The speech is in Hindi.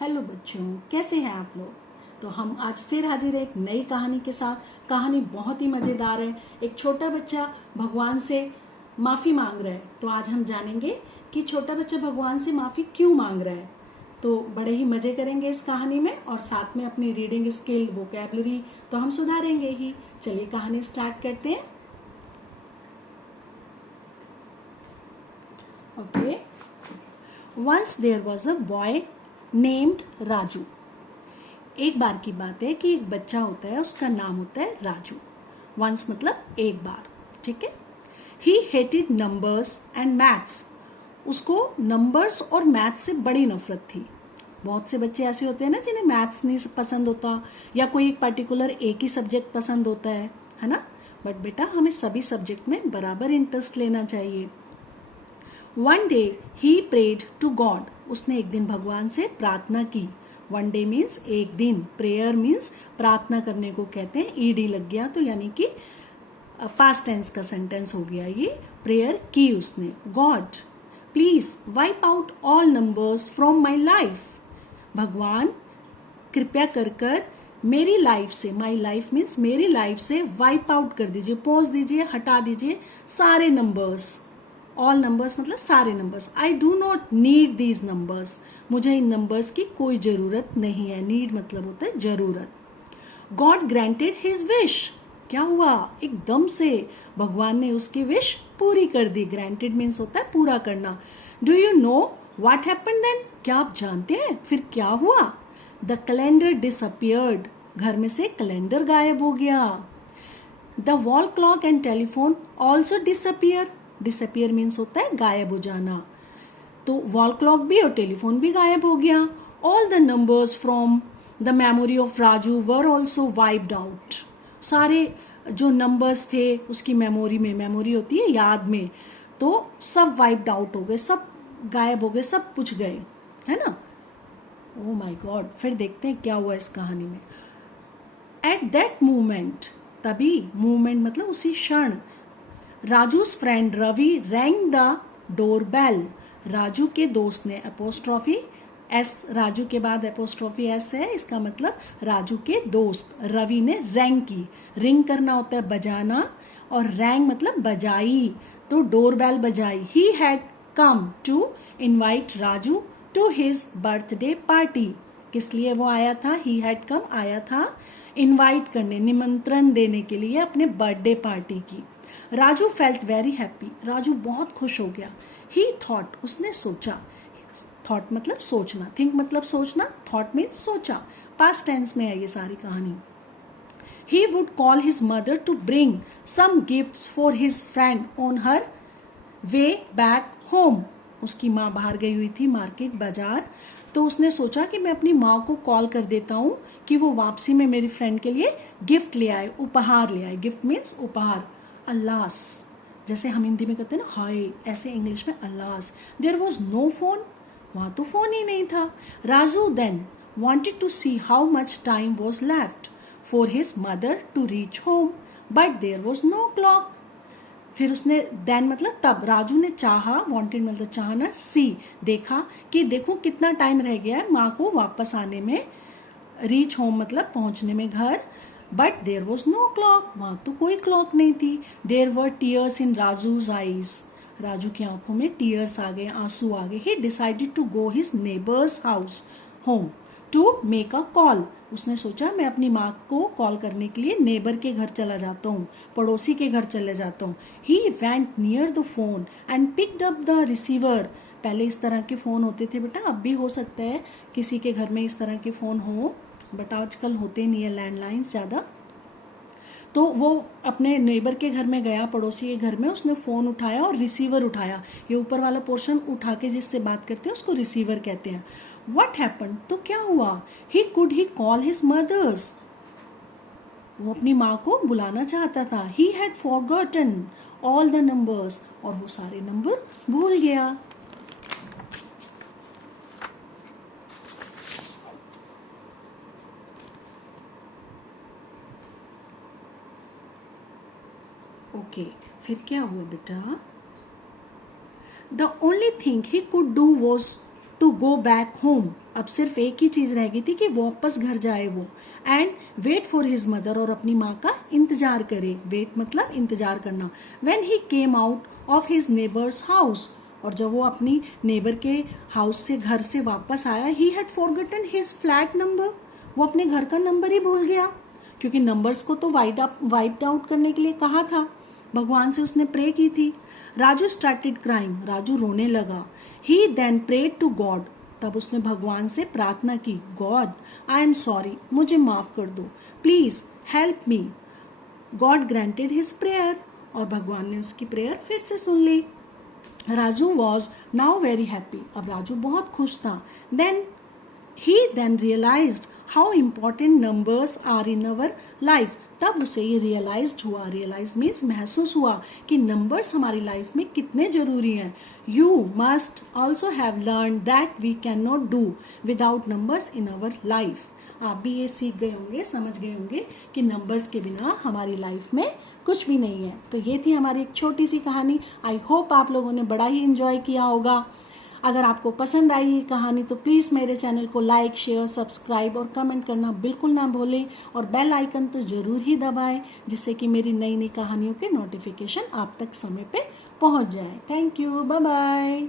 हेलो बच्चों, कैसे हैं आप लोग। तो हम आज फिर हाजिर हैं एक नई कहानी के साथ। कहानी बहुत ही मज़ेदार है। एक छोटा बच्चा भगवान से माफ़ी मांग रहा है। तो आज हम जानेंगे कि छोटा बच्चा भगवान से माफ़ी क्यों मांग रहा है। तो बड़े ही मज़े करेंगे इस कहानी में और साथ में अपनी रीडिंग स्किल, वोकैबुलरी तो हम सुधारेंगे ही। चलिए कहानी स्टार्ट करते हैं। Okay. Once there was a boy named Raju. एक बार की बात है कि एक बच्चा होता है, उसका नाम होता है राजू। वंस मतलब एक बार, ठीक है। ही हेटेड नंबर्स एंड मैथ्स। उसको नंबर्स और मैथ्स से बड़ी नफरत थी। बहुत से बच्चे ऐसे होते हैं ना जिन्हें मैथ्स नहीं पसंद होता या कोई एक पर्टिकुलर एक ही सब्जेक्ट पसंद होता है ना। बट बेटा हमें सभी सब्जेक्ट में बराबर इंटरेस्ट लेना चाहिए। One day he prayed to God. उसने एक दिन भगवान से प्रार्थना की। वन डे मीन्स एक दिन, प्रेयर मीन्स प्रार्थना करने को कहते हैं। ईडी लग गया तो यानी कि पास्ट टेंस का सेंटेंस हो गया ये। प्रेयर की उसने। God please wipe out all numbers from my life. भगवान कृपया कर कर मेरी लाइफ से, माई लाइफ मीन्स मेरी लाइफ से वाइप आउट कर दीजिए, पोंछ दीजिए, हटा दीजिए सारे नंबर्स। ऑल नंबर्स मतलब सारे numbers. I do not need these numbers. मुझे इन नंबर्स की कोई जरूरत नहीं है। नीड मतलब होता है जरूरत। God granted his wish. क्या हुआ, एकदम से भगवान ने उसकी विश पूरी कर दी। ग्रांटेड मीन्स होता है पूरा करना। Do you know what happened then. क्या आप जानते हैं फिर क्या हुआ। The calendar disappeared. घर में से कैलेंडर गायब हो गया। The wall clock and telephone also disappear. Disappear means होता है गायब हो जाना। तो वॉल क्लॉक भी और टेलीफोन भी गायब हो गया। All the numbers from the memory of Raju were also wiped out. सारे जो नंबर्स थे उसकी मेमोरी में, मेमोरी होती है याद में, तो सब वाइप्ड आउट हो गए, सब गायब हो गए, सब पूछ गए, है ना। Oh my god. फिर देखते हैं क्या हुआ इस कहानी में। एट दैट मोमेंट, तभी, मूवमेंट मतलब उसी क्षण, Raju's friend Ravi rang the door bell. Raju के दोस्त ने, अपोस्ट्रॉफी एस, राजू के बाद अपोस्ट्रॉफी एस है, इसका मतलब राजू के दोस्त रवि ने रैंग की। रिंग करना होता है बजाना, और रैंग मतलब बजाई, तो डोर बेल बजाई। He had come to invite Raju to his birthday party. किस लिए वो आया था। ही हैड कम आया था इनवाइट करने, निमंत्रण देने के लिए अपने बर्थडे पार्टी की। Raju felt very happy. Raju बहुत खुश हो गया। ही थॉट, उसने सोचा। थॉट मतलब सोचना, थिंक मतलब सोचना, थॉट मीन्स सोचा। पास्ट टेंस में है ये सारी कहानी। He would call his mother to bring some gifts for his friend on her way back home. उसकी माँ बाहर गई हुई थी मार्केट, बाजार, तो उसने सोचा कि मैं अपनी माँ को कॉल कर देता हूँ कि वो वापसी में मेरी फ्रेंड के लिए गिफ्ट ले आए, उपहार ले आए। गिफ्ट मीन्स उपहार। अल्लास, जैसे हम हिंदी में कहते हैं ना हाय, ऐसे इंग्लिश में alas. There was no phone. वहां तो फोन ही नहीं था। Raju then wanted to see how much time was left for his mother to reach home, but there was no clock. फिर उसने देन मतलब तब, राजू ने चाहा, वांटेड मतलब चाहना, सी देखा कि देखो कितना टाइम रह गया है माँ को वापस आने में, रीच होम मतलब पहुंचने में घर, but there was no clock. वहां तो कोई क्लॉक नहीं थी। There were tears in Raju's eyes. Raju की आंखों में टीयर्स आ गए, आंसू आ गए। He decided to go his neighbours house home to make a call. उसने सोचा मैं अपनी माँ को कॉल करने के लिए नेबर के घर चला जाता हूँ, पड़ोसी के घर चले जाता हूँ। He went near the phone and picked up the receiver. पहले इस तरह के फ़ोन होते थे बेटा, अब भी हो सकता है किसी के घर में इस तरह के फ़ोन हो, बट आजकल होते नहीं है लैंडलाइंस ज़्यादा। तो वो अपने नेबर के घर में गया, पड़ोसी के घर में, उसने फ़ोन उठाया और रिसीवर उठाया। ये ऊपर वाला पोर्शन उठा के जिससे बात करते हैं उसको रिसीवर कहते हैं। व्हाट हैपन, तो क्या हुआ। ही कॉल हिज मदर्स। वो अपनी माँ को बुलाना चाहता था। He had forgotten all the numbers, और वो सारे नंबर भूल गया। ओके, फिर क्या हुआ बेटा। The only thing he could do was to go back home, अब सिर्फ एक ही चीज रह गई थी कि वापस घर जाए वो, and wait for his mother, और अपनी माँ का इंतजार करे, वेट मतलब इंतजार करना। When he came out of his neighbours house, और जब वो अपनी नेबर के हाउस से, घर से वापस आया, he had forgotten his flat number, वो अपने घर का नंबर ही भूल गया, क्योंकि नंबर्स को तो वाइप्ड आउट करने के लिए कहा था, भगवान से उसने प्रे की थी। राजू स्टार्टेड क्राइंग, राजू रोने लगा। ही देन प्रेड टू गॉड, तब उसने भगवान से प्रार्थना की, गॉड आई एम सॉरी, मुझे माफ कर दो, please help me. God granted his prayer, और भगवान ने उसकी प्रेयर फिर से सुन ली। Raju was now very happy, अब राजू बहुत खुश था। He then realized how important numbers are in our life, तब उसे ये realized हुआ, realized means महसूस हुआ कि numbers हमारी लाइफ में कितने जरूरी हैं। You must also have learned that we cannot do without numbers in our life, आप भी ये सीख गए होंगे, समझ गए होंगे कि नंबर्स के बिना हमारी लाइफ में कुछ भी नहीं है। तो ये थी हमारी एक छोटी सी कहानी। आई होप आप लोगों ने बड़ा ही एंजॉय किया होगा। अगर आपको पसंद आई ये कहानी तो प्लीज़ मेरे चैनल को लाइक, शेयर, सब्सक्राइब और कमेंट करना बिल्कुल ना भूलें, और बेल आइकन तो ज़रूर ही दबाएं, जिससे कि मेरी नई नई कहानियों के नोटिफिकेशन आप तक समय पे पहुंच जाए। Thank you, bye bye.